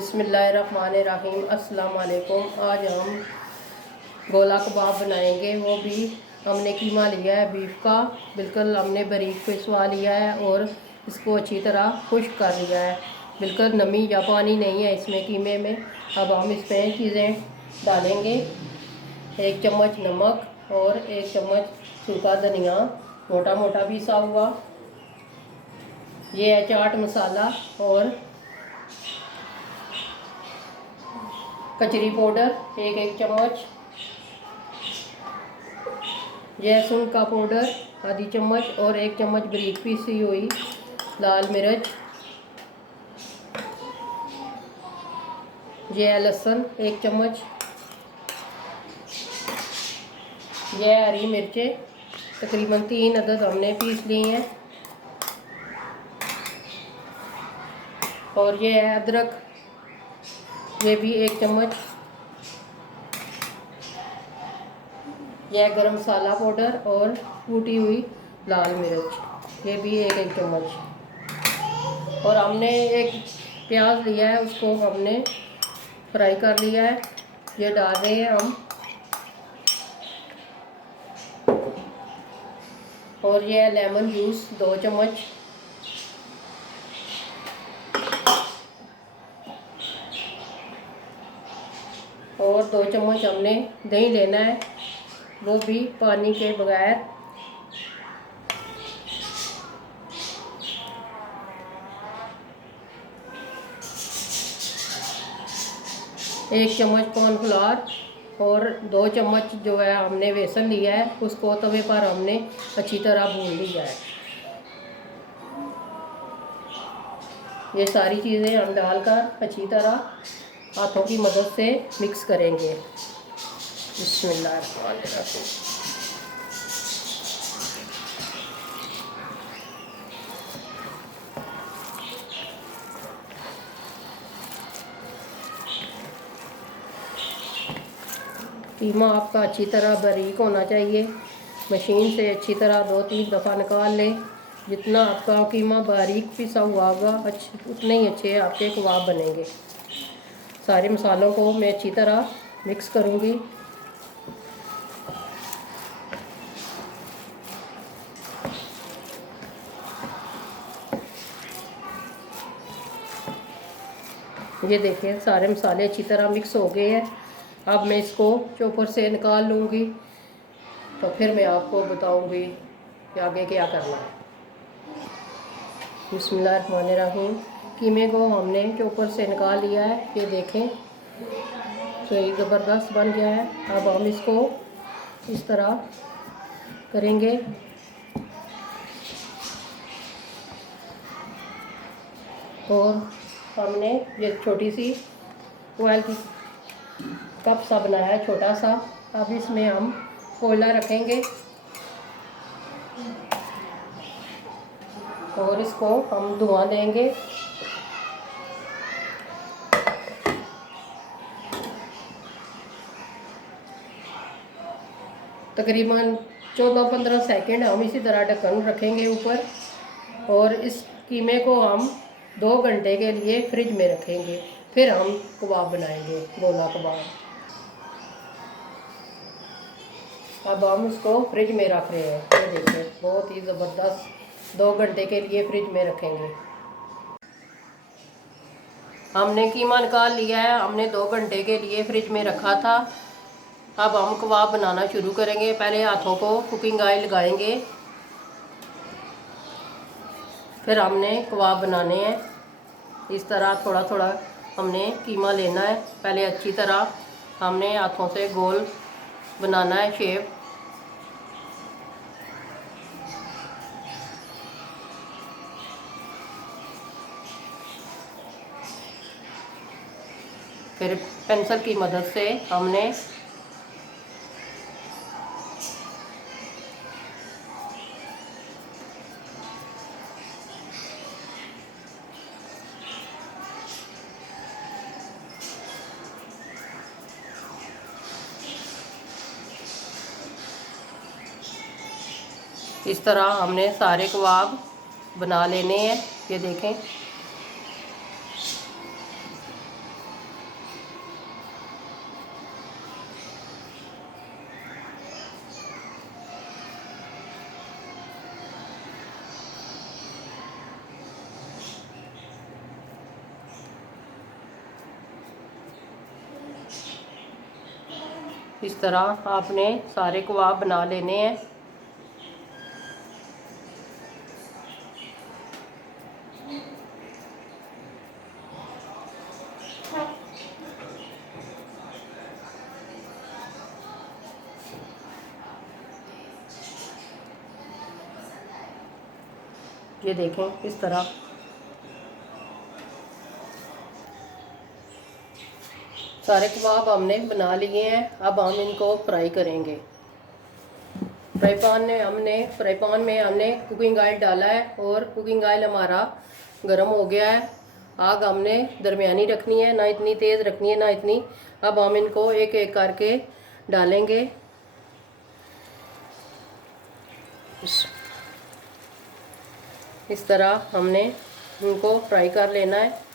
बिस्मिल्लाहिर्रहमानिर्रहीम। अस्सलाम वालेकुम। आज हम गोला कबाब बनाएंगे। वो भी हमने कीमा लिया है बीफ का, बिल्कुल हमने बारीक पिसवा लिया है और इसको अच्छी तरह खुश्क कर लिया है। बिल्कुल नमी या पानी नहीं है इसमें कीमे में। अब हम इसमें चीज़ें डालेंगे। 1 चम्मच नमक और 1 चम्मच सूखा धनिया मोटा मोटा पिसा हुआ। ये है चाट मसाला और कचरी पाउडर 1 चम्मच। लहसुन का पाउडर आधी चम्मच और 1 चम्मच बारीक पीसी हुई लाल मिर्च। यह है लहसुन 1 चम्मच। यह है हरी मिर्चें तकरीबन 3 अदद हमने पीस ली हैं। और ये है अदरक, ये भी 1 चम्मच। यह गरम मसाला पाउडर और कूटी हुई लाल मिर्च, ये भी 1 चम्मच। और हमने एक प्याज लिया है, उसको हमने फ्राई कर लिया है, ये डाल रहे हैं हम। और यह है लेमन जूस 2 चम्मच। और 2 चम्मच हमने दही लेना है, वो भी पानी के बगैर। एक चम्मच कॉर्नफ्लावर और 2 चम्मच जो है हमने बेसन लिया है, उसको तवे पर हमने अच्छी तरह भून लिया है। ये सारी चीज़ें हम डालकर अच्छी तरह हाथों की मदद से मिक्स करेंगे। बिस्मिल्लाहिर्रहमानिर्रहीम। कीमा आपका अच्छी तरह बारीक होना चाहिए। मशीन से अच्छी तरह 2-3 दफ़ा निकाल लें। जितना आपका कीमा बारीक पिसा हुआ होगा उतने ही अच्छे आपके कबाब बनेंगे। सारे मसालों को मैं अच्छी तरह मिक्स करूँगी। ये देखें सारे मसाले अच्छी तरह मिक्स हो गए हैं। अब मैं इसको चॉपर से निकाल लूँगी, तो फिर मैं आपको बताऊँगी कि आगे क्या करना है। बिस्मिल्लाहिर्रहमानिर्रहीम। कीमे को हमने चॉपर से निकाल लिया है, ये देखें तो ये ज़बरदस्त बन गया है। अब हम इसको इस तरह करेंगे। और हमने ये छोटी सी ऑयल की कप सा बनाया है, छोटा सा। अब इसमें हम कोयला रखेंगे और इसको हम धुआं देंगे। तकरीबन 14-15 सेकंड हम इसी तरह ढक्कन रखेंगे ऊपर। और इस कीमे को हम 2 घंटे के लिए फ्रिज में रखेंगे। फिर हम कबाब बनाएंगे, गोला कबाब। अब हम इसको फ्रिज में रख रहे हैं, ये देखिए बहुत ही ज़बरदस्त 2 घंटे के लिए फ्रिज में रखेंगे। हमने कीमा निकाल लिया है, हमने 2 घंटे के लिए फ्रिज में रखा था। अब हम कबाब बनाना शुरू करेंगे। पहले हाथों को कुकिंग ऑयल लगाएंगे, फिर हमने कबाब बनाने हैं। इस तरह थोड़ा थोड़ा हमने कीमा लेना है। पहले अच्छी तरह हमने हाथों से गोल बनाना है शेप। फिर पेंसिल की मदद से हमने इस तरह हमने सारे कबाब बना लेने हैं, ये देखें। इस तरह आपने सारे कबाब बना लेने हैं। ये देखें इस तरह सारे कबाब हमने बना लिए हैं। अब हम इनको फ्राई करेंगे। फ्राई पैन में हमने कुकिंग ऑयल डाला है और कुकिंग ऑयल हमारा गर्म हो गया है। आग हमने दरमियानी रखनी है, ना इतनी तेज़ रखनी है ना इतनी। अब हम इनको एक एक करके डालेंगे। इस तरह हमने इनको फ्राई कर लेना है।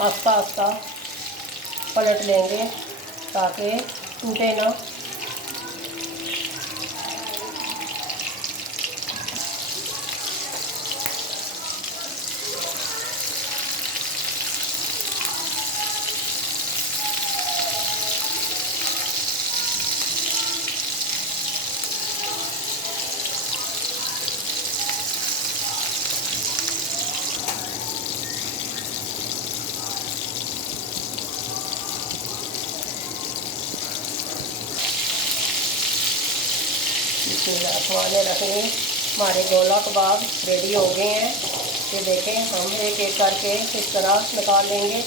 आस्ता आस्ता पलट लेंगे ताकि टूटे ना। रखेंगे। हमारे गोला कबाब रेडी हो गए हैं। ये देखें, हम एक एक करके इस तरह निकाल लेंगे।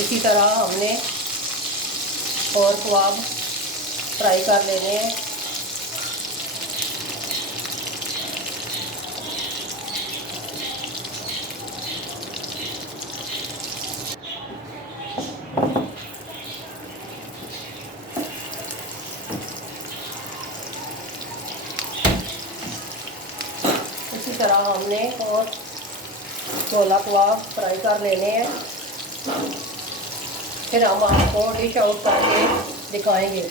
इसी तरह हमने और कबाब फ्राई कर लेने हैं। इसी तरह हमने और गोला कबाब फ्राई कर लेने हैं। फिर हम आपको डिश आउट करके दिखाएंगे।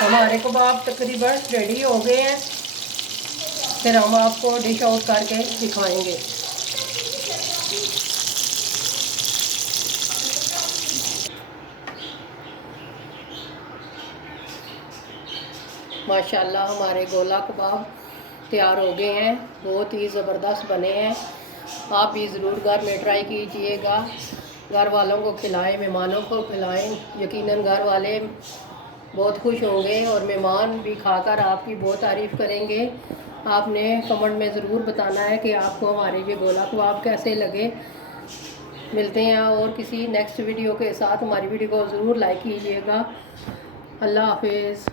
हमारे कबाब तकरीबन रेडी हो गए हैं। फिर हम आपको डिश आउट करके दिखाएंगे। माशाल्लाह हमारे गोला कबाब तैयार हो गए हैं। बहुत ही ज़बरदस्त बने हैं। आप भी ज़रूर घर में ट्राई कीजिएगा। घर वालों को खिलाएं, मेहमानों को खिलाएं। यकीनन घर वाले बहुत खुश होंगे और मेहमान भी खाकर आपकी बहुत तारीफ़ करेंगे। आपने कमेंट में ज़रूर बताना है कि आपको हमारे ये गोला कबाब कैसे लगे। मिलते हैं और किसी नेक्स्ट वीडियो के साथ। हमारी वीडियो को ज़रूर लाइक कीजिएगा। अल्लाह हाफिज़।